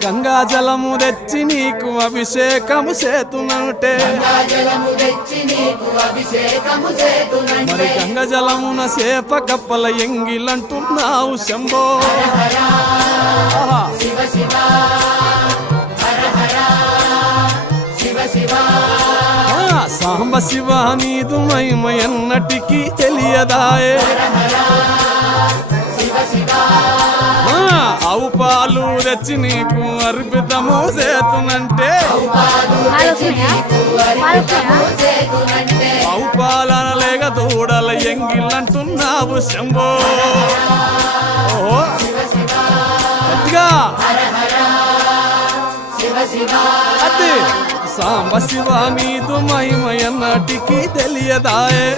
గంగా జలము తెచ్చి నీకు అభిషేకము చేతునంటే మరి గంగా జలమున సేప కప్పల ఎంగిలంటున్నావు శంభో సాంబ శివ నీదు మహిమ ఎన్నటికీ తెలియదాయే ఆవు పాలు తెచ్చి నీకు అర్పితము చేతునంటే ఆవు పాలన లేక దూడల ఎంగిలంటున్నావు శంభో గట్టిగా అది సాంబ శివ నీదు మహిమ ఎన్నటికీ తెలియదాయే